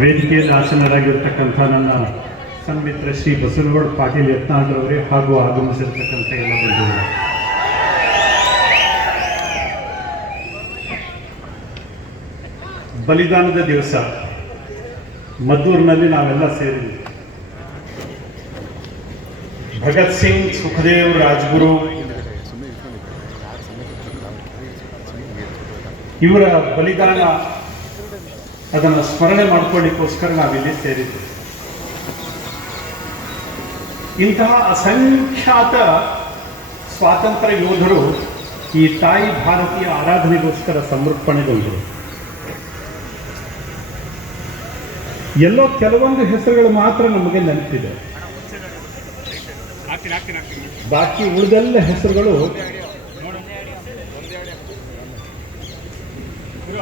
ವೇದಿಕೆಯಲ್ಲಿ ಆಸನರಾಗಿರ್ತಕ್ಕಂಥ ನನ್ನ ಸನ್ಮಿತ್ರ ಶ್ರೀ ಬಸವನಗೌಡ ಪಾಟೀಲ್ ಯತ್ನಾಳರವರೇ ಹಾಗೂ ಆಗಮಿಸಿರ್ತಕ್ಕಂಥ ಎಲ್ಲ ಬಂಧುಗಳು, ಬಲಿದಾನದ ದಿವಸ ಮದ್ದೂರಿನಲ್ಲಿ ನಾವೆಲ್ಲ ಸೇರಿದ್ವಿ. ಭಗತ್ ಸಿಂಗ್, ಸುಖದೇವ್, ರಾಜ್ಗುರು ಇವರ ಬಲಿದಾನ ಅದನ್ನು ಸ್ಮರಣೆ ಮಾಡ್ಕೊಳ್ಳಿಕ್ಕೋಸ್ಕರ ನಾವಿಲ್ಲಿ ಸೇರಿದ್ವಿ. ಇಂತಹ ಅಸಂಖ್ಯಾತ ಸ್ವಾತಂತ್ರ್ಯ ಯೋಧರು ಈ ತಾಯಿ ಭಾರತೀಯ ಆರಾಧನೆಗೋಸ್ಕರ ಸಮರ್ಪಣೆಗೊಂಡರು. ಎಲ್ಲೋ ಕೆಲವೊಂದು ಹೆಸರುಗಳು ಮಾತ್ರ ನಮಗೆ ನೆನಪಿದೆ, ಬಾಕಿ ಉಳಿದೆಲ್ಲ ಹೆಸರುಗಳು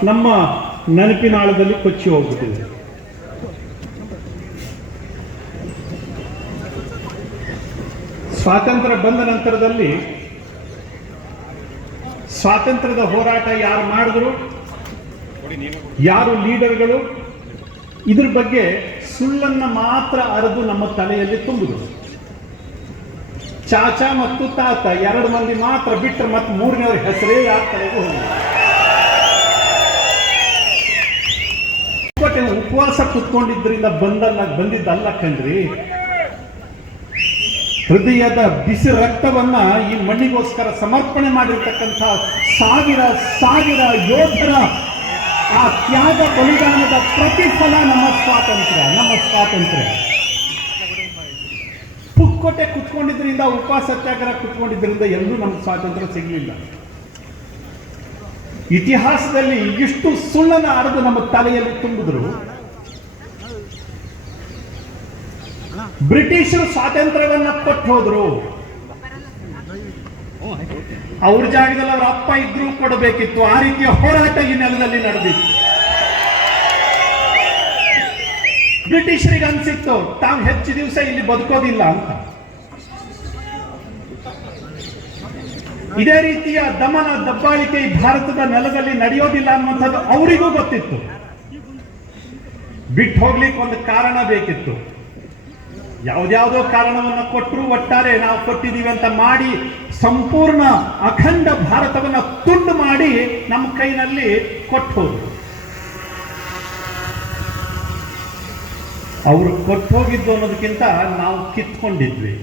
ನಮ್ಮ ನೆನಪಿನಾಳದಲ್ಲಿ ಕೊಚ್ಚಿ ಹೋಗ್ಬಿಟ್ಟಿದೆ. ಸ್ವಾತಂತ್ರ್ಯ ಬಂದ ನಂತರದಲ್ಲಿ ಸ್ವಾತಂತ್ರ್ಯದ ಹೋರಾಟ ಯಾರು ಮಾಡಿದ್ರು, ಯಾರು ಲೀಡರ್ಗಳು, ಇದ್ರ ಬಗ್ಗೆ ಸುಳ್ಳನ್ನ ಮಾತ್ರ ಅರೆದು ನಮ್ಮ ತಲೆಯಲ್ಲಿ ತುಂಬಿದ್ರು. ಚಾಚಾ ಮತ್ತು ತಾತ ಎರಡು ಮಂದಿ ಮಾತ್ರ ಬಿಟ್ಟರೆ ಮತ್ತೆ ಮೂರನೇವ್ರ ಹೆಸರೇ ಯಾರ ತಲೆಗೂ ಹೋಗಿಲ್ಲ. ಉಪವಾಸ ಕುತ್ಕೊಂಡಿದ್ರಿಂದ ಬಂದಿದ್ದಲ್ಲ ಕಣ್ರಿ, ಹೃದಯದ ಬಿಸಿ ರಕ್ತವನ್ನ ಈ ಮಣ್ಣಿಗೋಸ್ಕರ ಸಮರ್ಪಣೆ ಮಾಡಿರ್ತಕ್ಕಂಥ ಸಾವಿರ ಸಾವಿರ ಯೋಧರ ಆ ತ್ಯಾಗ ಬಲಿದಾನದ ಪ್ರತಿಫಲ ನಮ್ಮ ಸ್ವಾತಂತ್ರ್ಯ. ಪುಕ್ಕೋಟೆ ಕುತ್ಕೊಂಡಿದ್ರಿಂದ, ಉಪವಾಸ ಸತ್ಯಾಗ್ರಹ ಕುತ್ಕೊಂಡಿದ್ರಿಂದ ಎಲ್ಲೂ ನಮ್ಗೆ ಸ್ವಾತಂತ್ರ್ಯ ಸಿಗಲಿಲ್ಲ. ಇತಿಹಾಸದಲ್ಲಿ ಇಷ್ಟು ಸುಳ್ಳನ್ನು ಅರೆದು ನಮ್ಮ ತಲೆಯಲ್ಲಿ ತುಂಬಿದ್ರು. ಬ್ರಿಟಿಷರು ಸ್ವಾತಂತ್ರ್ಯವನ್ನ ಕೊಟ್ಟು ಹೋದ್ರು, ಅವ್ರ ಜಾಗದಲ್ಲಿ ಅವ್ರ ಅಪ್ಪ ಇದ್ರೂ ಕೊಡಬೇಕಿತ್ತು. ಆ ರೀತಿಯ ಹೋರಾಟ ಈ ನೆಲದಲ್ಲಿ ನಡೆದಿತ್ತು. ಬ್ರಿಟಿಷರಿಗೆ ಅನ್ಸಿತ್ತು ತಾವು ಹೆಚ್ಚು ದಿವಸ ಇಲ್ಲಿ ಬದುಕೋದಿಲ್ಲ ಅಂತ. ಇದೇ ರೀತಿಯ ದಮನ ದಬ್ಬಾಳಿಕೆ ಈ ಭಾರತದ ನೆಲದಲ್ಲಿ ನಡೆಯೋದಿಲ್ಲ ಅನ್ನುವಂಥದ್ದು ಅವರಿಗೂ ಗೊತ್ತಿತ್ತು. ಬಿಟ್ಟು ಹೋಗ್ಲಿಕ್ಕೆ ಒಂದು ಕಾರಣ ಬೇಕಿತ್ತು. ಯಾವುದ್ಯಾವುದೋ ಕಾರಣವನ್ನು ಕೊಟ್ಟರು, ಒಟ್ಟಾರೆ ನಾವು ಕೊಟ್ಟಿದ್ದೀವಿ ಅಂತ ಮಾಡಿ ಸಂಪೂರ್ಣ ಅಖಂಡ ಭಾರತವನ್ನ ತುಂಡು ಮಾಡಿ ನಮ್ಮ ಕೈನಲ್ಲಿ ಕೊಟ್ಟು ಹೋದ್ರು. ಅವರು ಕೊಟ್ಟು ಹೋಗಿದ್ದು ಅನ್ನೋದಕ್ಕಿಂತ ನಾವು ಕಿತ್ಕೊಂಡಿದ್ವಿ.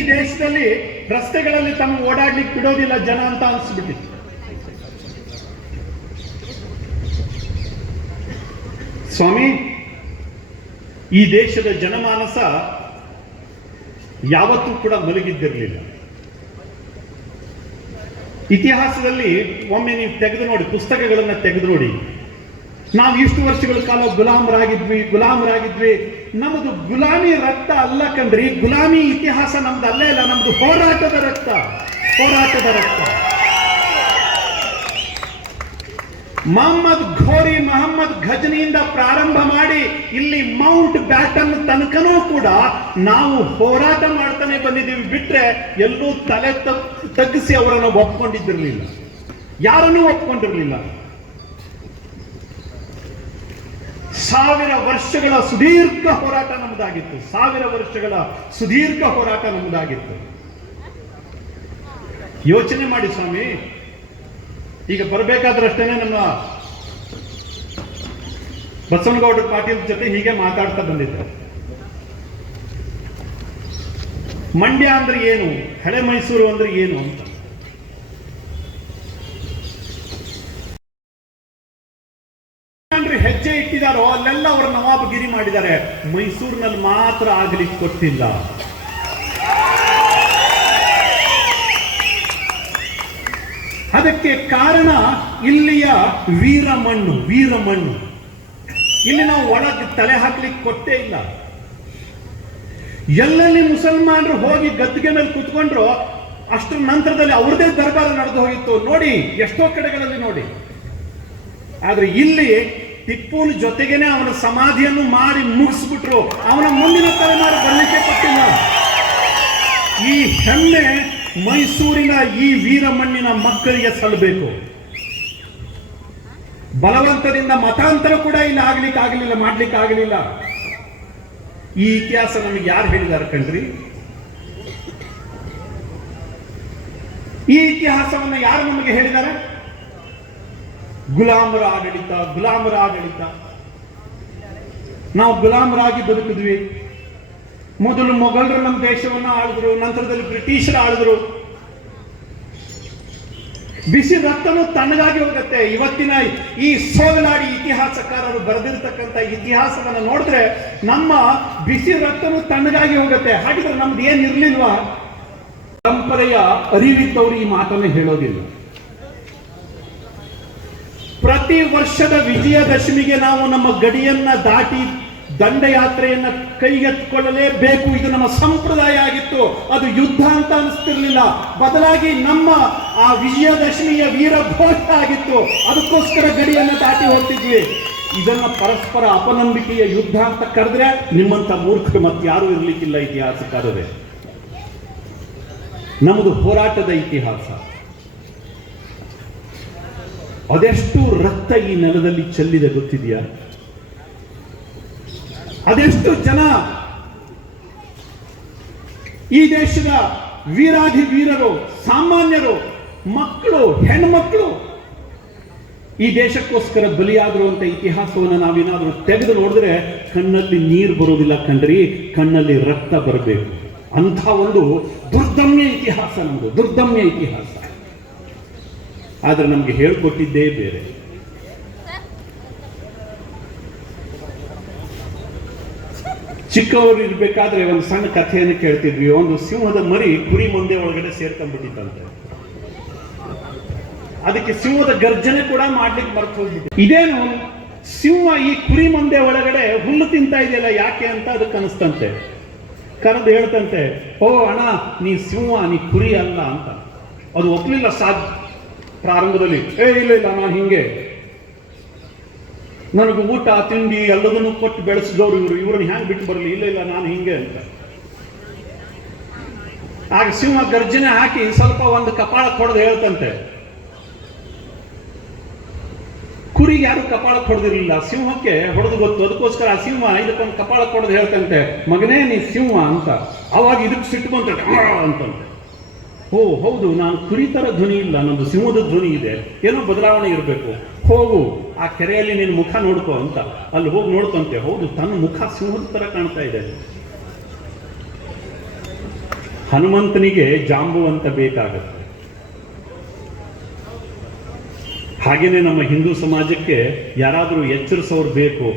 ಈ ದೇಶದಲ್ಲಿ ರಸ್ತೆಗಳಲ್ಲಿ ತಮ್ಮ ಓಡಾಡ್ಲಿಕ್ಕೆ ಬಿಡೋದಿಲ್ಲ ಜನ ಅಂತ ಅನ್ಸ್ಬಿಟ್ಟಿತ್ತು. ಸ್ವಾಮಿ, ಈ ದೇಶದ ಜನಮಾನಸ ಯಾವತ್ತೂ ಕೂಡ ಮಲಗಿದ್ದಿರಲಿಲ್ಲ. ಇತಿಹಾಸದಲ್ಲಿ ಒಮ್ಮೆ ನೀವು ತೆಗೆದು ನೋಡಿ, ಪುಸ್ತಕಗಳನ್ನು ತೆಗೆದು ನೋಡಿ, ನಾವು ಇಷ್ಟು ವರ್ಷಗಳ ಕಾಲ ಗುಲಾಮರಾಗಿದ್ವಿ. ನಮ್ಮದು ಗುಲಾಮಿ ರಕ್ತ ಅಲ್ಲ ಕಣ್ರಿ, ಗುಲಾಮಿ ಇತಿಹಾಸ ನಮ್ದು ಅಲ್ಲೇ ಇಲ್ಲ, ನಮ್ದು ಹೋರಾಟದ ರಕ್ತ. ಮಹಮ್ಮದ್ ಘಜ್ನಿಯಿಂದ ಪ್ರಾರಂಭ ಮಾಡಿ ಇಲ್ಲಿ ಮೌಂಟ್ ಬ್ಯಾಟನ್ ತನಕನೂ ಕೂಡ ನಾವು ಹೋರಾಟ ಮಾಡ್ತಾನೆ ಬಂದಿದ್ದೀವಿ. ಬಿಟ್ರೆ ಎಲ್ಲೂ ತಲೆ ತಗ್ಗಿಸಿ ಅವರನ್ನು ಒಪ್ಕೊಂಡಿದ್ದಿರಲಿಲ್ಲ, ಯಾರನ್ನೂ ಒಪ್ಕೊಂಡಿರಲಿಲ್ಲ. 1000 ವರ್ಷಗಳ ಸುದೀರ್ಘ ಹೋರಾಟ ನಮ್ಮದಾಗಿತ್ತು. 1000 ವರ್ಷಗಳ ಸುದೀರ್ಘ ಹೋರಾಟ ನಮ್ಮದಾಗಿತ್ತು. ಯೋಚನೆ ಮಾಡಿ ಸ್ವಾಮಿ, ಈಗ ಬರಬೇಕಾದ್ರಷ್ಟೇನೆ ನಮ್ಮ ಬಸವನಗೌಡ ಪಾಟೀಲ್ ಜೊತೆ ಹೀಗೆ ಮಾತಾಡ್ತಾ ಬಂದಿದ್ದೆ. ಮಂಡ್ಯ ಅಂದ್ರೆ ಏನು, ಹಳೆ ಮೈಸೂರು ಅಂದ್ರೆ ಏನು ಅಂತ. ಹೆಜ್ಜೆ ಇಟ್ಟಿದಾರೋ ಅಲ್ಲೆಲ್ಲ ಅವರ ನವಾಬಗಿರಿ ಮಾಡಿದ್ದಾರೆ. ಮೈಸೂರಿನಲ್ಲಿ ಮಾತ್ರ ಆಗ್ಲಿಕ್ಕೆ ಕೊಟ್ಟಿಲ್ಲ. ಅದಕ್ಕೆ ಕಾರಣ ಇಲ್ಲಿಯ ವೀರಮಣ್ಣು. ಇಲ್ಲಿ ನಾವು ಒಳಗೆ ತಲೆ ಹಾಕ್ಲಿಕ್ಕೆ ಕೊಟ್ಟೇ ಇಲ್ಲ. ಎಲ್ಲೆಲ್ಲಿ ಮುಸಲ್ಮಾನರು ಹೋಗಿ ಗದ್ದಿಗೆ ಮೇಲೆ ಕುತ್ಕೊಂಡ್ರು ಅಷ್ಟರ ನಂತರದಲ್ಲಿ ಅವ್ರದೇ ದರ್ಬಾರ ನಡೆದು ಹೋಗಿತ್ತು. ನೋಡಿ, ಎಷ್ಟೋ ಕಡೆಗಳಲ್ಲಿ ನೋಡಿ. ಆದ್ರೆ ಇಲ್ಲಿ ಟಿಪ್ಪುನ ಜೊತೆಗೇನೆ ಅವನ ಸಮಾಧಿಯನ್ನು ಮಾಡಿ ಮುಗಿಸ್ಬಿಟ್ರು. ಅವನ ಮುಂದಿನ ತಲೆಮಾರು ಬರಲಿಕ್ಕೆ ಕೊಟ್ಟಿಲ್ಲ. ಈ ಹೆಮ್ಮೆ ಮೈಸೂರಿನ ಈ ವೀರಮಣ್ಣಿನ ಮಕ್ಕಳಿಗೆ ಸಲ್ಲಬೇಕು. ಬಲವಂತದಿಂದ ಮತಾಂತರ ಕೂಡ ಇಲ್ಲಿ ಮಾಡ್ಲಿಕ್ಕೆ ಆಗಲಿಲ್ಲ. ಈ ಇತಿಹಾಸ ನಮಗೆ ಯಾರು ಹೇಳಿದ್ದಾರೆ ಕಣ್ರಿ? ಈ ಇತಿಹಾಸವನ್ನು ಯಾರು ನಮಗೆ ಹೇಳಿದ್ದಾರೆ? ಗುಲಾಮರ ಆಡಳಿತ. ನಾವು ಗುಲಾಮರಾಗಿ ಬದುಕಿದ್ವಿ. ಮೊದಲು ಮೊಘಲರು ನಮ್ಮ ದೇಶವನ್ನು ಆಳಿದ್ರು, ನಂತರದಲ್ಲಿ ಬ್ರಿಟಿಷರು ಆಳಿದ್ರು. ಬಿಸಿ ರಕ್ತನು ತಣ್ಣಗಾಗಿ ಹೋಗುತ್ತೆ. ಇವತ್ತಿನ ಈ ಸೋಗಲಾಡಿ ಇತಿಹಾಸಕಾರರು ಬರೆದಿರ್ತಕ್ಕಂಥ ಇತಿಹಾಸವನ್ನು ನೋಡಿದ್ರೆ ನಮ್ಮ ಬಿಸಿ ರಕ್ತನು ತಣ್ಣಗಾಗಿ ಹೋಗುತ್ತೆ. ಹಾಗಿದ್ರೆ ನಮ್ದು ಏನಿರ್ಲಿಲ್ವಾ? ಪರಂಪರೆಯ ಅರಿವಿದ್ದವರು ಈ ಮಾತನ್ನು ಹೇಳೋದಿಲ್ಲ. ಪ್ರತಿ ವರ್ಷದ ವಿಜಯದಶಮಿಗೆ ನಾವು ನಮ್ಮ ಗಡಿಯನ್ನ ದಾಟಿ ದಂಡಯಾತ್ರೆಯನ್ನ ಕೈಗೆತ್ತಿಕೊಳ್ಳಲೇಬೇಕು. ಇದು ನಮ್ಮ ಸಂಪ್ರದಾಯ ಆಗಿತ್ತು. ಅದು ಯುದ್ಧ ಅಂತ ಅನಿಸ್ತಿರ್ಲಿಲ್ಲ. ಬದಲಾಗಿ ನಮ್ಮ ಆ ವಿಜಯದಶಮಿಯ ವೀರ ಘೋಷ ಆಗಿತ್ತು. ಅದಕ್ಕೋಸ್ಕರ ಗಡಿಯನ್ನ ದಾಟಿ ಹೋಗ್ತಿದ್ವಿ. ಇದನ್ನ ಪರಸ್ಪರ ಅಪನಂಬಿಕೆಯ ಯುದ್ಧ ಅಂತ ಕರೆದ್ರೆ ನಿಮ್ಮಂತ ಮೂರ್ಖರು ಮತ್ತಾರೂ ಇರ್ಲಿಕ್ಕಿಲ್ಲ ಇತಿಹಾಸಕಾರರೇ. ನಮ್ಮದು ಹೋರಾಟದ ಇತಿಹಾಸ. ಅದೆಷ್ಟು ರಕ್ತ ಈ ನೆಲದಲ್ಲಿ ಚೆಲ್ಲಿದೆ ಗೊತ್ತಿದೆಯಾ? ಅದೆಷ್ಟು ಜನ ಈ ದೇಶದ ವೀರಾಧಿ ವೀರರು, ಸಾಮಾನ್ಯರು, ಮಕ್ಕಳು, ಹೆಣ್ಮಕ್ಕಳು ಈ ದೇಶಕ್ಕೋಸ್ಕರ ಬಲಿಯಾದರು ಅಂತ ಇತಿಹಾಸವನ್ನು ನಾವೇನಾದ್ರೂ ತೆಗೆದು ನೋಡಿದ್ರೆ ಕಣ್ಣಲ್ಲಿ ನೀರು ಬರೋದಿಲ್ಲ ಕಣ್ರಿ, ಕಣ್ಣಲ್ಲಿ ರಕ್ತ ಬರಬೇಕು. ಅಂಥ ಒಂದು ದುರ್ದಮ್ಯ ಇತಿಹಾಸ ನಮ್ದು, ದುರ್ದಮ್ಯ ಇತಿಹಾಸ. ಆದ್ರೆ ನಮ್ಗೆ ಹೇಳ್ಕೊಟ್ಟಿದ್ದೇ ಬೇರೆ. ಚಿಕ್ಕವರು ಇರ್ಬೇಕಾದ್ರೆ ಒಂದು ಸಣ್ಣ ಕಥೆಯನ್ನು ಕೇಳ್ತಿದ್ವಿ. ಒಂದು ಸಿಂಹದ ಮರಿ ಕುರಿ ಮಂದೆ ಒಳಗಡೆ ಸೇರ್ಕೊಂಡ್ಬಿಟ್ಟಿತ್ತಂತೆ. ಅದಕ್ಕೆ ಸಿಂಹದ ಗರ್ಜನೆ ಕೂಡ ಮಾಡ್ಲಿಕ್ಕೆ ಮರ್ತು ಹೋಗ್ಬಿಟ್ಟು, ಇದೇನು ಸಿಂಹ ಈ ಕುರಿ ಮಂದೆ ಒಳಗಡೆ ಹುಲ್ಲು ತಿಂತಾ ಇದೆಯಲ್ಲ ಯಾಕೆ ಅಂತ ಅದಕ್ಕೆ ಅನಿಸ್ತಂತೆ. ಕರೆದು ಹೇಳ್ತಂತೆ, ಓ ಅಣ್ಣ, ನೀ ಸಿಂಹ, ನೀ ಕುರಿ ಅಲ್ಲ ಅಂತ. ಅದು ಒಪ್ಲಿಲ್ಲ ಪ್ರಾರಂಭದಲ್ಲಿ. ಇಲ್ಲ ನಾನು ಹಿಂಗೆ, ನನಗೆ ಊಟ ತಿಂಡಿ ಎಲ್ಲದನ್ನು ಕೊಟ್ಟು ಬೆಳೆಸಿದವರು ಇವ್ರನ್ನ ಹ್ಯಾಂಗ್ ಬಿಟ್ಟು ಬರಲಿ, ಇಲ್ಲ ನಾನು ಹಿಂಗೆ ಅಂತ. ಆಗ ಸಿಂಹ ಗರ್ಜನೆ ಹಾಕಿ ಸ್ವಲ್ಪ ಒಂದು ಕಪಾಳ ಹೊಡೆದು ಹೇಳ್ತಂತೆ. ಕುರಿಗೆ ಯಾರು ಕಪಾಳ ಹೊಡೆದಿರಲಿಲ್ಲ, ಸಿಂಹಕ್ಕೆ ಹೊಡೆದು ಗೊತ್ತು. ಅದಕ್ಕೋಸ್ಕರ ಆ ಸಿಂಹ ಇದಕ್ಕೊಂದು ಕಪಾಳ ಹೊಡೆದು ಹೇಳ್ತಂತೆ, ಮಗನೇ ನೀ ಸಿಂಹ ಅಂತ. ಅವಾಗ ಇದಕ್ಕೆ ಸಿಟ್ಟು ಬಂತಂತೆ ಅಂತಂತೆ. ಓ ಹೌದು, ನಾನು ಕುರಿ ತರ ಧ್ವನಿ ಇಲ್ಲ, ನಂದು ಸಿಂಹದ ಧ್ವನಿ ಇದೆ, ಏನೋ ಬದಲಾವಣೆ ಇರಬೇಕು. ಹೋಗು ಆ ಕೆರೆಯಲ್ಲಿ ನಿನ್ನ ಮುಖ ನೋಡ್ಕೋ ಅಂತ. ಅಲ್ಲಿ ಹೋಗಿ ನೋಡ್ತಂತೆ, ಹೌದು ತನ್ನ ಮುಖ ಸಿಂಹದ ತರ ಕಾಣ್ತಾ ಇದೆ. ಹನುಮಂತನಿಗೆ ಜಾಂಬುವಂತ ಬೇಕಾಗತ್ತೆ. ಹಾಗೇನೆ ನಮ್ಮ ಹಿಂದೂ ಸಮಾಜಕ್ಕೆ ಯಾರಾದರೂ ಎಚ್ಚರಿಸೋರು ಬೇಕು.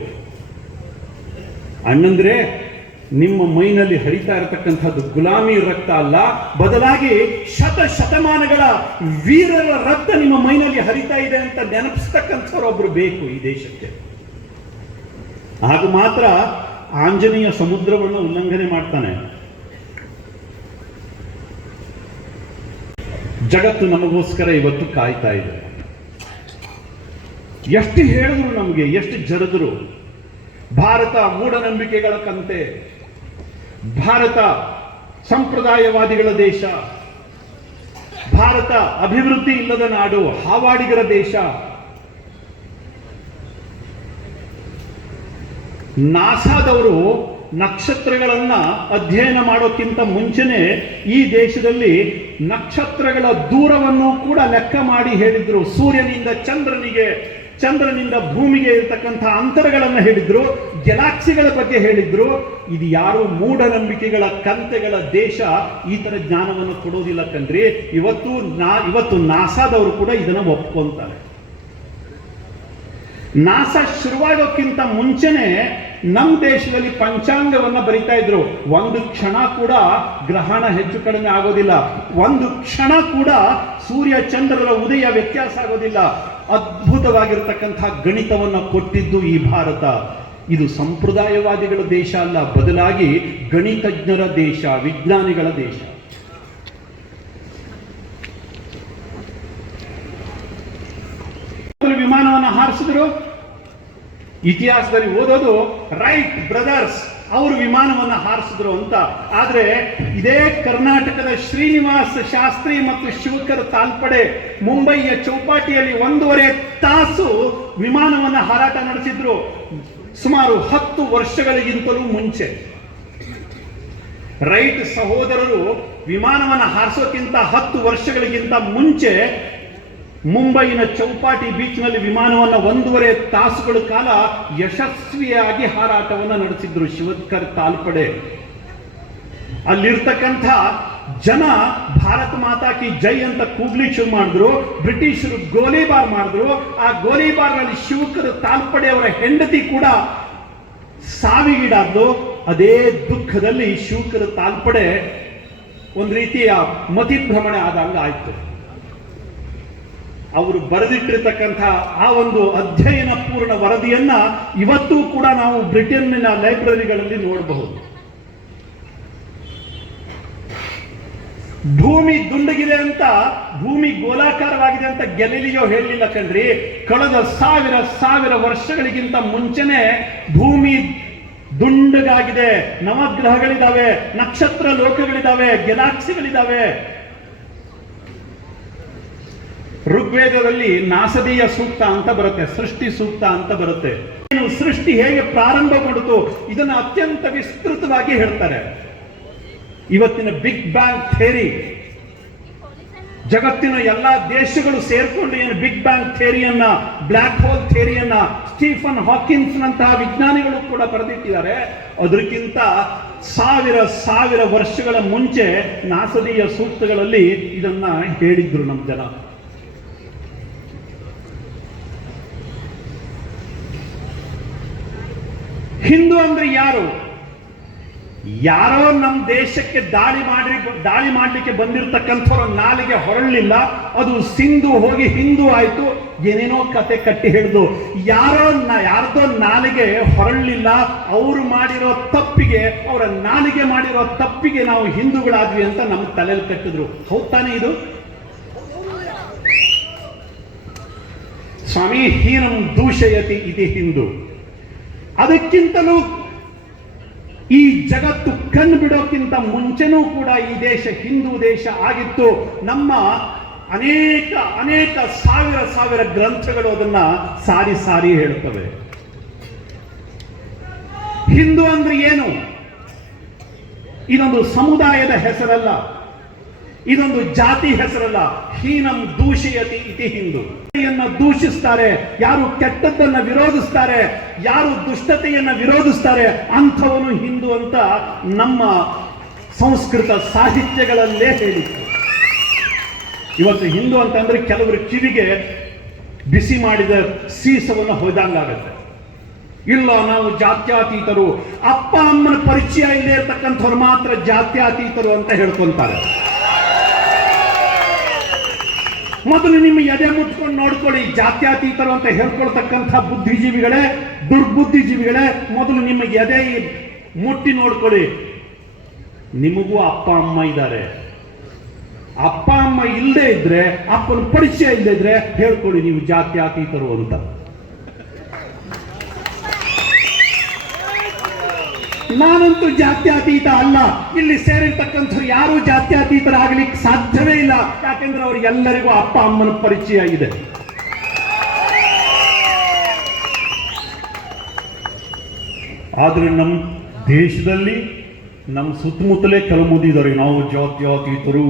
ಅಣ್ಣಂದ್ರೆ ನಿಮ್ಮ ಮೈನಲ್ಲಿ ಹರಿತಾ ಇರತಕ್ಕಂಥದ್ದು ಗುಲಾಮಿ ರಕ್ತ ಅಲ್ಲ, ಬದಲಾಗಿ ಶತಮಾನಗಳ ವೀರರ ರಕ್ತ ನಿಮ್ಮ ಮೈನಲ್ಲಿ ಹರಿತಾ ಇದೆ ಅಂತ ನೆನಪಿಸ್ತಕ್ಕಂಥವ್ರೊಬ್ರು ಬೇಕು ಈ ದೇಶಕ್ಕೆ. ಆಗ ಮಾತ್ರ ಆಂಜನೇಯ ಸಮುದ್ರವನ್ನು ಉಲ್ಲಂಘನೆ ಮಾಡ್ತಾನೆ. ಜಗತ್ತು ನಮಗೋಸ್ಕರ ಇವತ್ತು ಕಾಯ್ತಾ ಇದೆ. ಎಷ್ಟು ಹೇಳಿದ್ರು ನಮಗೆ, ಎಷ್ಟು ಜರದ್ರು. ಭಾರತ ಮೂಢನಂಬಿಕೆಗಳ ಕಂತೆ, ಭಾರತ ಸಂಪ್ರದಾಯವಾದಿಗಳ ದೇಶ, ಭಾರತ ಅಭಿವೃದ್ಧಿ ಇಲ್ಲದ ನಾಡು, ಹಾವಾಡಿಗರ ದೇಶ. ನಾಸಾದವರು ನಕ್ಷತ್ರಗಳನ್ನ ಅಧ್ಯಯನ ಮಾಡೋಕ್ಕಿಂತ ಮುಂಚೆನೆ ಈ ದೇಶದಲ್ಲಿ ನಕ್ಷತ್ರಗಳ ದೂರವನ್ನು ಕೂಡ ಲೆಕ್ಕ ಮಾಡಿ ಹೇಳಿದ್ರು. ಸೂರ್ಯನಿಂದ ಚಂದ್ರನಿಂದ ಭೂಮಿಗೆ ಇರತಕ್ಕಂಥ ಅಂತರಗಳನ್ನು ಹೇಳಿದ್ರು, ಗ್ಯಾಲಾಕ್ಸಿಗಳ ಬಗ್ಗೆ ಹೇಳಿದ್ರು. ಇದು ಯಾರು ಮೂಢನಂಬಿಕೆಗಳ ಕಂತೆಗಳ ದೇಶ ಈ ತರ ಜ್ಞಾನವನ್ನು ಕೊಡೋದಿಲ್ಲ ಕಣ್ರಿ. ಇವತ್ತು ನಾಸಾದವರು ಕೂಡ ಇದನ್ನ ಒಪ್ಕೊಂತಾರೆ. ನಾಸಾ ಶುರುವಾಗೋಕ್ಕಿಂತ ಮುಂಚೆನೆ ನಮ್ಮ ದೇಶದಲ್ಲಿ ಪಂಚಾಂಗವನ್ನ ಬರಿತಾ ಇದ್ರು. ಒಂದು ಕ್ಷಣ ಕೂಡ ಗ್ರಹಣ ಹೆಚ್ಚು ಕಡಿಮೆ ಆಗೋದಿಲ್ಲ, ಒಂದು ಕ್ಷಣ ಕೂಡ ಸೂರ್ಯ ಚಂದ್ರರ ಉದಯ ವ್ಯತ್ಯಾಸ ಆಗೋದಿಲ್ಲ. ಅದ್ಭುತವಾಗಿರ್ತಕ್ಕಂಥ ಗಣಿತವನ್ನ ಕೊಟ್ಟಿದ್ದು ಈ ಭಾರತ. ಇದು ಸಂಪ್ರದಾಯವಾದಿಗಳ ದೇಶ ಅಲ್ಲ, ಬದಲಾಗಿ ಗಣಿತಜ್ಞರ ದೇಶ, ವಿಜ್ಞಾನಿಗಳ ದೇಶ. ವಿಮಾನವನ್ನು ಹಾರಿಸಿದ್ರು. ಇತಿಹಾಸದಲ್ಲಿ ಓದೋದು, ರೈಟ್ ಬ್ರದರ್ಸ್ ಅವರು ವಿಮಾನವನ್ನು ಹಾರಿಸಿದ್ರು ಅಂತ. ಆದ್ರೆ ಇದೇ ಕರ್ನಾಟಕದ ಶ್ರೀನಿವಾಸ ಶಾಸ್ತ್ರಿ ಮತ್ತು ಶಿವಕರ್ ತಾಲ್ಪಡೆ ಮುಂಬಯಿಯ ಚೌಪಾಟಿಯಲ್ಲಿ 1.5 ತಾಸು ವಿಮಾನವನ್ನು ಹಾರಾಟ ನಡೆಸಿದ್ರು, ಸುಮಾರು 10 ವರ್ಷಗಳಿಗಿಂತಲೂ ಮುಂಚೆ. ರೈಟ್ ಸಹೋದರರು ವಿಮಾನವನ್ನು ಹಾರಿಸೋಕ್ಕಿಂತ 10 ವರ್ಷಗಳಿಗಿಂತ ಮುಂಚೆ ಮುಂಬೈನ ಚೌಪಾಟಿ ಬೀಚ್ನಲ್ಲಿ ವಿಮಾನವನ್ನು 1.5 ತಾಸುಗಳ ಕಾಲ ಯಶಸ್ವಿಯಾಗಿ ಹಾರಾಟವನ್ನು ನಡೆಸಿದ್ರು ಶಿವಕರ್ ತಾಲ್ಪಡೆ. ಅಲ್ಲಿರ್ತಕ್ಕಂಥ ಜನ ಭಾರತ ಮಾತಾ ಕಿ ಜೈ ಅಂತ ಕೂಗ್ಲಿಕ್ಕೆ ಶುರು ಮಾಡಿದ್ರು. ಬ್ರಿಟಿಷರು ಗೋಲಿಬಾರ್ ಮಾಡಿದ್ರು. ಆ ಗೋಲಿಬಾರ್ನಲ್ಲಿ ಶಿವಕರ್ ತಾಲ್ಪಡೆ ಅವರ ಹೆಂಡತಿ ಕೂಡ ಸಾವಿಗೀಡಾದ್ಲು. ಅದೇ ದುಃಖದಲ್ಲಿ ಶಿವಕರ್ ತಾಲ್ಪಡೆ ಒಂದು ರೀತಿಯ ಮತಿಭ್ರಮಣೆ ಆದಂಗ ಆಯ್ತು. ಅವರು ಬರೆದಿಟ್ಟಿರ್ತಕ್ಕಂಥ ಆ ಒಂದು ಅಧ್ಯಯನ ಪೂರ್ಣ ವರದಿಯನ್ನ ಇವತ್ತೂ ಕೂಡ ನಾವು ಬ್ರಿಟನ್ನಿನ ಲೈಬ್ರರಿಗಳಲ್ಲಿ ನೋಡಬಹುದು. ಭೂಮಿ ದುಂಡಗಿದೆ ಅಂತ, ಭೂಮಿ ಗೋಲಾಕಾರವಾಗಿದೆ ಅಂತ ಗೆಲಿಲಿಯೋ ಹೇಳಲಿಲ್ಲ ಕಣ್ರಿ. ಕಳೆದ ಸಾವಿರ ವರ್ಷಗಳಿಗಿಂತ ಮುಂಚೆನೆ ಭೂಮಿ ದುಂಡಗಾಗಿದೆ. ನವಗ್ರಹಗಳಿದಾವೆ, ನಕ್ಷತ್ರ ಲೋಕಗಳಿದಾವೆ, ಗ್ಯಾಲಾಕ್ಸಿಗಳಿದಾವೆ. ಋಗ್ವೇದದಲ್ಲಿ ನಾಸದೀಯ ಸೂಕ್ತ ಅಂತ ಬರುತ್ತೆ, ಸೃಷ್ಟಿ ಸೂಕ್ತ ಅಂತ ಬರುತ್ತೆ. ಸೃಷ್ಟಿ ಹೇಗೆ ಪ್ರಾರಂಭಗೊಂಡಿತು ಇದನ್ನು ಅತ್ಯಂತ ವಿಸ್ತೃತವಾಗಿ ಹೇಳ್ತಾರೆ. ಇವತ್ತಿನ ಬಿಗ್ ಬ್ಯಾಂಗ್ ಥಿಯರಿ, ಜಗತ್ತಿನ ಎಲ್ಲಾ ದೇಶಗಳು ಸೇರ್ಕೊಂಡು ಏನು ಬಿಗ್ ಬ್ಯಾಂಗ್ ಥಿಯರಿಯನ್ನ, ಬ್ಲ್ಯಾಕ್ ಹೋಲ್ ಥಿಯರಿಯನ್ನ ಸ್ಟೀಫನ್ ಹಾಕಿನ್ಸ್ ನಂತಹ ವಿಜ್ಞಾನಿಗಳು ಕೂಡ ಬರೆದಿಟ್ಟಿದ್ದಾರೆ. ಅದಕ್ಕಿಂತ ಸಾವಿರ ವರ್ಷಗಳ ಮುಂಚೆ ನಾಸದೀಯ ಸೂಕ್ತಗಳಲ್ಲಿ ಇದನ್ನ ಹೇಳಿದ್ರು ನಮ್ಮ ಜನ. ಹಿಂದೂ ಅಂದ್ರೆ ಯಾರು? ಯಾರೋ ನಮ್ಮ ದೇಶಕ್ಕೆ ದಾಳಿ ಮಾಡಲಿಕ್ಕೆ ಬಂದಿರತಕ್ಕಂಥವ್ರ ನಾಲಿಗೆ ಹೊರಳಲಿಲ್ಲ, ಅದು ಸಿಂಧು ಹೋಗಿ ಹಿಂದೂ ಆಯ್ತು, ಏನೇನೋ ಕತೆ ಕಟ್ಟಿ ಹಿಡಿದು ಯಾರ್ದೋ ನಾಲಿಗೆ ಹೊರಳಲಿಲ್ಲ. ಅವರು ಮಾಡಿರೋ ತಪ್ಪಿಗೆ, ಅವರ ನಾಲಿಗೆ ಮಾಡಿರೋ ತಪ್ಪಿಗೆ ನಾವು ಹಿಂದೂಗಳಾದ್ವಿ ಅಂತ ನಮ್ಮ ತಲೆಯಲ್ಲಿ ಕಟ್ಟಿದ್ರು. ಹೌದಾನೆ ಇದು? ಸ್ವಾಮಿ ಹೀನಂ ದೂಷಯತಿ ಇತಿ ಹಿಂದೂ. ಅದಕ್ಕಿಂತಲೂ ಈ ಜಗತ್ತು ಕಣ್ಣು ಬಿಡೋಕ್ಕಿಂತ ಮುಂಚೆನೂ ಕೂಡ ಈ ದೇಶ ಹಿಂದೂ ದೇಶ ಆಗಿತ್ತು. ನಮ್ಮ ಅನೇಕ ಸಾವಿರ ಗ್ರಂಥಗಳು ಅದನ್ನ ಸಾರಿ ಹೇಳುತ್ತವೆ. ಹಿಂದೂ ಅಂದ್ರೆ ಏನು? ಇದೊಂದು ಸಮುದಾಯದ ಹೆಸರಲ್ಲ, ಇದೊಂದು ಜಾತಿ ಹೆಸರಲ್ಲ. ಹೀನಂ ದೂಷಯತಿ ಇತಿ ಹಿಂದೂ. ದೂಷಿಸ್ತಾರೆ ಯಾರು, ಕೆಟ್ಟದ್ದನ್ನ ವಿರೋಧಿಸ್ತಾರೆ ಯಾರು, ದುಷ್ಟತೆಯನ್ನ ವಿರೋಧಿಸ್ತಾರೆ, ಅಂಥವನು ಹಿಂದೂ ಅಂತ ನಮ್ಮ ಸಂಸ್ಕೃತ ಸಾಹಿತ್ಯಗಳಲ್ಲೇ ಹೇಳಿತ್ತು. ಇವತ್ತು ಹಿಂದೂ ಅಂತಂದ್ರೆ ಕೆಲವರು ಕಿವಿಗೆ ಬಿಸಿ ಮಾಡಿದ ಸೀಸವನ್ನು ಹೊಯ್ದಂಗಾಗತ್ತೆ. ಇಲ್ಲ, ನಾವು ಜಾತ್ಯಾತೀತರು, ಅಪ್ಪ ಅಮ್ಮನ ಪರಿಚಯ ಇಲ್ಲೇ ಇರ್ತಕ್ಕಂಥವ್ರು ಮಾತ್ರ ಜಾತ್ಯಾತೀತರು ಅಂತ ಹೇಳ್ಕೊಂತಾರೆ. ಮೊದಲು ನಿಮ್ಮ ಎದೆ ಮುಟ್ಕೊಂಡು ನೋಡ್ಕೊಳ್ಳಿ. ಜಾತ್ಯಾತೀತರು ಅಂತ ಹೇಳ್ಕೊಳ್ತಕ್ಕಂಥ ಬುದ್ಧಿಜೀವಿಗಳೇ, ದುರ್ಬುದ್ಧಿಜೀವಿಗಳೇ, ಮೊದಲು ನಿಮ್ಮ ಎದೆ ಮುಟ್ಟಿ ನೋಡ್ಕೊಳ್ಳಿ. ನಿಮಗೂ ಅಪ್ಪ ಅಮ್ಮ ಇದ್ದಾರೆ. ಅಪ್ಪ ಅಮ್ಮ ಇಲ್ಲದೆ ಇದ್ರೆ, ಅಪ್ಪನ ಪರಿಚಯ ಇಲ್ಲದೆ ಇದ್ರೆ ಹೇಳ್ಕೊಳ್ಳಿ ನೀವು ಜಾತ್ಯಾತೀತರು ಅಂತ. ನಾನಂತೂ ಜಾತ್ಯತೀತ ಅಲ್ಲ. ಇಲ್ಲಿ ಸೇರಿರ್ತಕ್ಕಂಥವ್ರು ಯಾರು ಜಾತ್ಯತೀತರಾಗಲಿಕ್ಕೆ ಸಾಧ್ಯವೇ ಇಲ್ಲ. ಯಾಕೆಂದ್ರೆ ಅವರಿಗೆಲ್ಲರಿಗೂ ಅಪ್ಪ ಅಮ್ಮನ ಪರಿಚಯ ಇದೆ. ಆದ್ರೆ ನಮ್ಮ ದೇಶದಲ್ಲಿ ನಮ್ಮ ಸುತ್ತಮುತ್ತಲೇ ಕೆಲಮುದಿದ್ದಾರೆ ನಾವು ಜಾತ್ಯತೀತರು.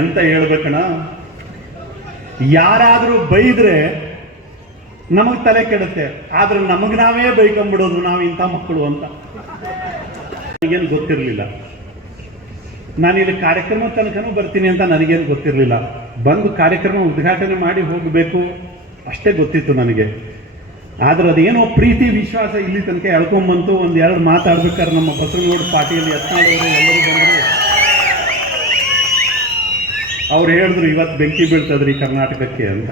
ಎಂತ ಹೇಳ್ಬೇಕಣ, ಯಾರಾದ್ರೂ ಬೈದ್ರೆ ನಮಗ್ ತಲೆ ಕೆಡುತ್ತೆ, ಆದ್ರೆ ನಮಗ್ ನಾವೇ ಬೈಕೊಂಡ್ಬಿಡೋದು ನಾವು ಇಂಥ ಮಕ್ಕಳು ಅಂತ. ನನಗೇನು ಗೊತ್ತಿರಲಿಲ್ಲ, ನಾನಿಲ್ಲಿ ಕಾರ್ಯಕ್ರಮ ತನಕನೂ ಬರ್ತೀನಿ ಅಂತ ನನಗೇನು ಗೊತ್ತಿರಲಿಲ್ಲ. ಬಂದು ಕಾರ್ಯಕ್ರಮ ಉದ್ಘಾಟನೆ ಮಾಡಿ ಹೋಗಬೇಕು ಅಷ್ಟೇ ಗೊತ್ತಿತ್ತು ನನಗೆ. ಆದ್ರೆ ಅದೇನೋ ಪ್ರೀತಿ ವಿಶ್ವಾಸ ಇಲ್ಲಿ ತನಕ ಎಳ್ಕೊಂಬಂತು. ಒಂದೆರಡು ಮಾತಾಡ್ಬೇಕಾದ್ರೆ ನಮ್ಮ ಬಸವನಗೌಡ ಪಾಟೀಲ್ ಯತ್ನಾಳವರು ಎಲ್ಲರೂ ಬಂದರು. ಅವ್ರು ಹೇಳಿದ್ರು ಇವತ್ತು ಬೆಂಕಿ ಬೀಳ್ತದ್ರಿ ಕರ್ನಾಟಕಕ್ಕೆ ಅಂತ.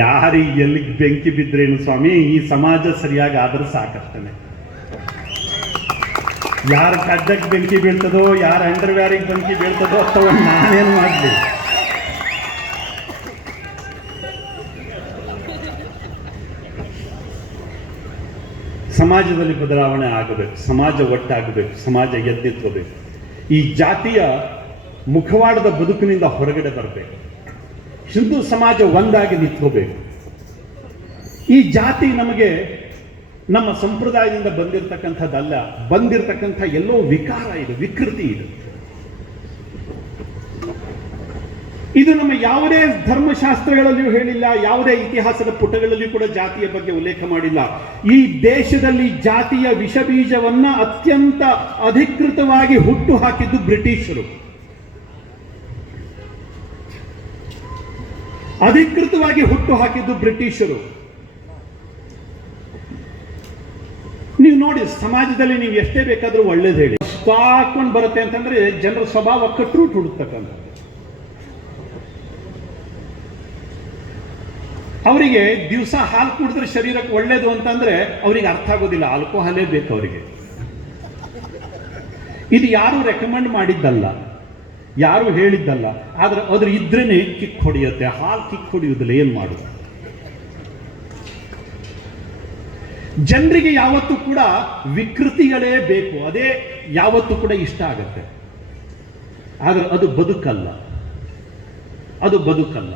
ಯಾರಿಗೆ ಎಲ್ಲಿಗೆ ಬೆಂಕಿ ಬಿದ್ರೇನು ಸ್ವಾಮಿ, ಈ ಸಮಾಜ ಸರಿಯಾಗಿ ಆದ್ರೆ ಸಾಕಷ್ಟೇ. ಯಾರ ಕಡ್ಡಕ್ಕೆ ಬೆಂಕಿ ಬೀಳ್ತದೋ, ಯಾರ ಅಂಡರ್ವ್ಯಾರಿಗೆ ಬೆಂಕಿ ಬೀಳ್ತದೋ ಅಥವಾ ನಾನೇನು ಮಾಡಲಿ. ಸಮಾಜದಲ್ಲಿ ಬದಲಾವಣೆ ಆಗಬೇಕು, ಸಮಾಜ ಒಟ್ಟಾಗಬೇಕು, ಸಮಾಜ ಎದ್ದಿತ್ಕೋಬೇಕು. ಈ ಜಾತಿಯ ಮುಖವಾಡದ ಬದುಕಿನಿಂದ ಹೊರಗಡೆ ಬರಬೇಕು. ಹಿಂದೂ ಸಮಾಜ ಒಂದಾಗಿ ನಿಂತ್ಕೋಬೇಕು. ಈ ಜಾತಿ ನಮಗೆ ನಮ್ಮ ಸಂಪ್ರದಾಯದಿಂದ ಬಂದಿರತಕ್ಕಂಥದ್ದಲ್ಲ, ಬಂದಿರತಕ್ಕಂಥ ಎಲ್ಲೋ ವಿಕಾರ ಇದು, ವಿಕೃತಿ ಇದು. ಇದು ನಮ್ಮ ಯಾವುದೇ ಧರ್ಮಶಾಸ್ತ್ರಗಳಲ್ಲಿಯೂ ಹೇಳಿಲ್ಲ, ಯಾವುದೇ ಇತಿಹಾಸದ ಪುಟಗಳಲ್ಲಿಯೂ ಕೂಡ ಜಾತಿಯ ಬಗ್ಗೆ ಉಲ್ಲೇಖ ಮಾಡಿಲ್ಲ. ಈ ದೇಶದಲ್ಲಿ ಜಾತಿಯ ವಿಷಬೀಜವನ್ನ ಅತ್ಯಂತ ಅಧಿಕೃತವಾಗಿ ಹುಟ್ಟು ಹಾಕಿದ್ದು ಬ್ರಿಟಿಷರು. ಅಧಿಕೃತವಾಗಿ ಹುಟ್ಟು ಹಾಕಿದ್ದು ಬ್ರಿಟಿಷರು. ನೀವು ನೋಡಿ, ಸಮಾಜದಲ್ಲಿ ನೀವು ಎಷ್ಟೇ ಬೇಕಾದ್ರೂ ಒಳ್ಳೇದು ಹೇಳಿ, ಹಾಕೊಂಡು ಬರುತ್ತೆ ಅಂತಂದ್ರೆ ಜನರ ಸ್ವಭಾವ ಕಟ್ರೂಟ್ ಹುಡುಕ್ತಕ್ಕಂಥ. ಅವರಿಗೆ ದಿವಸ ಹಾಲು ಕುಡಿದ್ರೆ ಶರೀರಕ್ಕೆ ಒಳ್ಳೇದು ಅಂತಂದ್ರೆ ಅವರಿಗೆ ಅರ್ಥ ಆಗೋದಿಲ್ಲ, ಆಲ್ಕೋಹಾಲೇ ಬೇಕು ಅವರಿಗೆ. ಇದು ಯಾರು ರೆಕಮೆಂಡ್ ಮಾಡಿದ್ದಲ್ಲ, ಯಾರು ಹೇಳಿದ್ದಲ್ಲ, ಆದ್ರೆ ಅದ್ರ ಇದ್ರೇನೆ ಕಿಕ್ ಹೊಡೆಯುತ್ತೆ. ಹಾಲು ಕಿಕ್ ಹೊಡೆಯುವುದಿಲ್ಲ, ಏನ್ ಮಾಡುದು? ಜನರಿಗೆ ಯಾವತ್ತೂ ಕೂಡ ವಿಕೃತಿಗಳೇ ಬೇಕು, ಅದೇ ಯಾವತ್ತೂ ಕೂಡ ಇಷ್ಟ ಆಗತ್ತೆ. ಆದ್ರೆ ಅದು ಬದುಕಲ್ಲ, ಅದು ಬದುಕಲ್ಲ.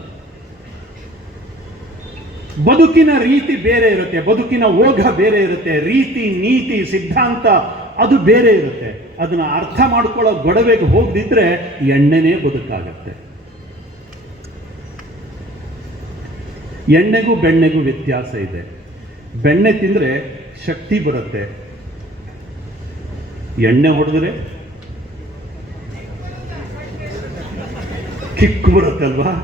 ಬದುಕಿನ ರೀತಿ ಬೇರೆ ಇರುತ್ತೆ, ಬದುಕಿನ ಓಘ ಬೇರೆ ಇರುತ್ತೆ, ರೀತಿ ನೀತಿ ಸಿದ್ಧಾಂತ ಅದು ಬೇರೆ ಇರುತ್ತೆ. ಅದನ್ನ ಅರ್ಥ ಮಾಡ್ಕೊಳ್ಳೋ ಗೊಡವೆಗೆ ಹೋಗದಿದ್ರೆ ಎಣ್ಣೆನೇ ಬದುಕಾಗತ್ತೆ. ಎಣ್ಣೆಗೂ ಬೆಣ್ಣೆಗೂ ವ್ಯತ್ಯಾಸ ಇದೆ. ಬೆಣ್ಣೆ ತಿಂದ್ರೆ ಶಕ್ತಿ ಬರುತ್ತೆ, ಎಣ್ಣೆ ಹೊಡೆದ್ರೆ ಕಿಕ್ ಬರುತ್ತಲ್ವಾ?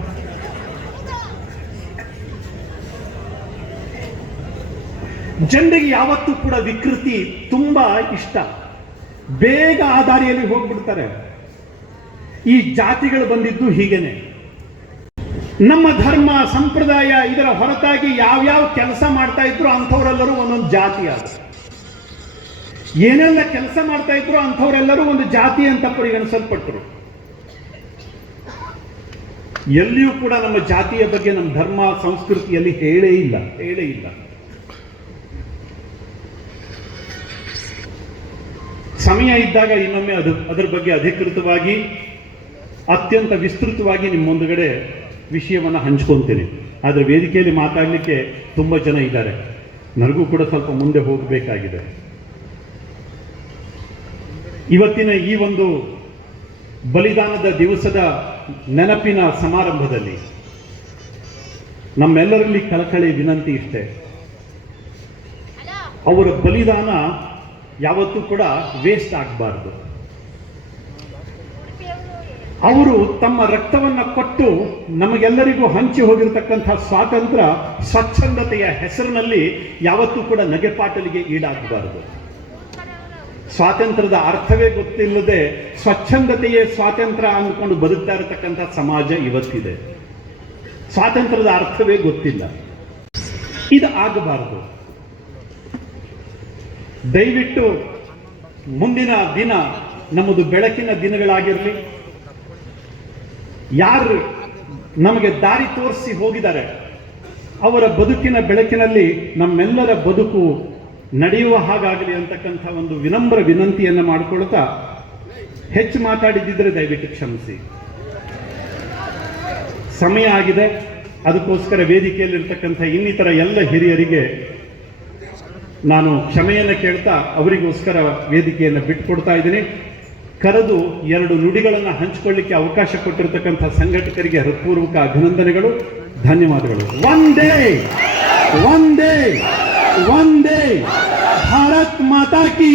ಜನರಿಗೆ ಯಾವತ್ತೂ ಕೂಡ ವಿಕೃತಿ ತುಂಬಾ ಇಷ್ಟ, ಬೇಗ ಆ ದಾರಿಯಲ್ಲಿ ಹೋಗ್ಬಿಡ್ತಾರೆ. ಈ ಜಾತಿಗಳು ಬಂದಿದ್ದು ಹೀಗೇನೆ. ನಮ್ಮ ಧರ್ಮ ಸಂಪ್ರದಾಯ ಇದರ ಹೊರತಾಗಿ ಯಾವ್ಯಾವ ಕೆಲಸ ಮಾಡ್ತಾ ಇದ್ರು ಅಂಥವರೆಲ್ಲರೂ ಒಂದೊಂದು ಜಾತಿ ಆದ. ಏನೆಲ್ಲ ಕೆಲಸ ಮಾಡ್ತಾ ಇದ್ರು ಅಂಥವರೆಲ್ಲರೂ ಒಂದು ಜಾತಿ ಅಂತ ಪರಿಗಣಿಸಲ್ಪಟ್ಟರು. ಎಲ್ಲಿಯೂ ಕೂಡ ನಮ್ಮ ಜಾತಿಯ ಬಗ್ಗೆ ನಮ್ಮ ಧರ್ಮ ಸಂಸ್ಕೃತಿಯಲ್ಲಿ ಹೇಳೇ ಇಲ್ಲ. ಸಮಯ ಇದ್ದಾಗ ಇನ್ನೊಮ್ಮೆ ಅದರ ಬಗ್ಗೆ ಅಧಿಕೃತವಾಗಿ ಅತ್ಯಂತ ವಿಸ್ತೃತವಾಗಿ ನಿಮ್ಮ ಮುಂದುಗಡೆ ವಿಷಯವನ್ನು ಹಂಚ್ಕೊಂತೀನಿ. ಆದರೆ ವೇದಿಕೆಯಲ್ಲಿ ಮಾತಾಡಲಿಕ್ಕೆ ತುಂಬ ಜನ ಇದ್ದಾರೆ, ನನಗೂ ಕೂಡ ಸ್ವಲ್ಪ ಮುಂದೆ ಹೋಗಬೇಕಾಗಿದೆ. ಇವತ್ತಿನ ಈ ಒಂದು ಬಲಿದಾನದ ದಿವಸದ ನೆನಪಿನ ಸಮಾರಂಭದಲ್ಲಿ ನಮ್ಮೆಲ್ಲರಲ್ಲಿ ಕಳಕಳಿ ವಿನಂತಿ ಇಷ್ಟೇ, ಅವರ ಬಲಿದಾನ ಯಾವತ್ತೂ ಕೂಡ ವೇಸ್ಟ್ ಆಗಬಾರ್ದು. ಅವರು ತಮ್ಮ ರಕ್ತವನ್ನ ಕೊಟ್ಟು ನಮಗೆಲ್ಲರಿಗೂ ಹಂಚಿ ಹೋಗಿರತಕ್ಕಂಥ ಸ್ವಾತಂತ್ರ್ಯ ಸ್ವಚ್ಛಂದತೆಯ ಹೆಸರಿನಲ್ಲಿ ಯಾವತ್ತೂ ಕೂಡ ನಗೆಪಾಟಲಿಗೆ ಈಡಾಗಬಾರದು. ಸ್ವಾತಂತ್ರ್ಯದ ಅರ್ಥವೇ ಗೊತ್ತಿಲ್ಲದೆ ಸ್ವಚ್ಛಂದತೆಯೇ ಸ್ವಾತಂತ್ರ್ಯ ಅಂದ್ಕೊಂಡು ಬದುಕ್ತಾ ಇರತಕ್ಕಂಥ ಸಮಾಜ ಇವತ್ತಿದೆ. ಸ್ವಾತಂತ್ರ್ಯದ ಅರ್ಥವೇ ಗೊತ್ತಿಲ್ಲ. ಇದು ಆಗಬಾರದು. ದಯವಿಟ್ಟು ಮುಂದಿನ ದಿನ ನಮ್ಮದು ಬೆಳಕಿನ ದಿನಗಳಾಗಿರಲಿ. ಯಾರು ನಮಗೆ ದಾರಿ ತೋರಿಸಿ ಹೋಗಿದ್ದಾರೆ ಅವರ ಬದುಕಿನ ಬೆಳಕಿನಲ್ಲಿ ನಮ್ಮೆಲ್ಲರ ಬದುಕು ನಡೆಯುವ ಹಾಗಾಗಲಿ ಅಂತಕ್ಕಂಥ ಒಂದು ವಿನಮ್ರ ವಿನಂತಿಯನ್ನು ಮಾಡಿಕೊಳ್ತಾ, ಹೆಚ್ಚು ಮಾತಾಡಿದ್ದಿದ್ರೆ ದಯವಿಟ್ಟು ಕ್ಷಮಿಸಿ. ಸಮಯ ಆಗಿದೆ. ಅದಕ್ಕೋಸ್ಕರ ವೇದಿಕೆಯಲ್ಲಿರ್ತಕ್ಕಂಥ ಇನ್ನಿತರ ಎಲ್ಲ ಹಿರಿಯರಿಗೆ ನಾನು ಕ್ಷಮೆಯನ್ನು ಕೇಳ್ತಾ ಅವರಿಗೋಸ್ಕರ ವೇದಿಕೆಯನ್ನು ಬಿಟ್ಟುಕೊಡ್ತಾ ಇದ್ದೀನಿ. ಕರೆದು ಎರಡು ನುಡಿಗಳನ್ನು ಹಂಚಿಕೊಳ್ಳಿಕ್ಕೆ ಅವಕಾಶ ಕೊಟ್ಟಿರತಕ್ಕಂಥ ಸಂಘಟಕರಿಗೆ ಹೃತ್ಪೂರ್ವಕ ಅಭಿನಂದನೆಗಳು, ಧನ್ಯವಾದಗಳು. ವಂದೇ ವಂದೇ ವಂದೇ ಭಾರತ್ ಮಾತಾ ಕಿ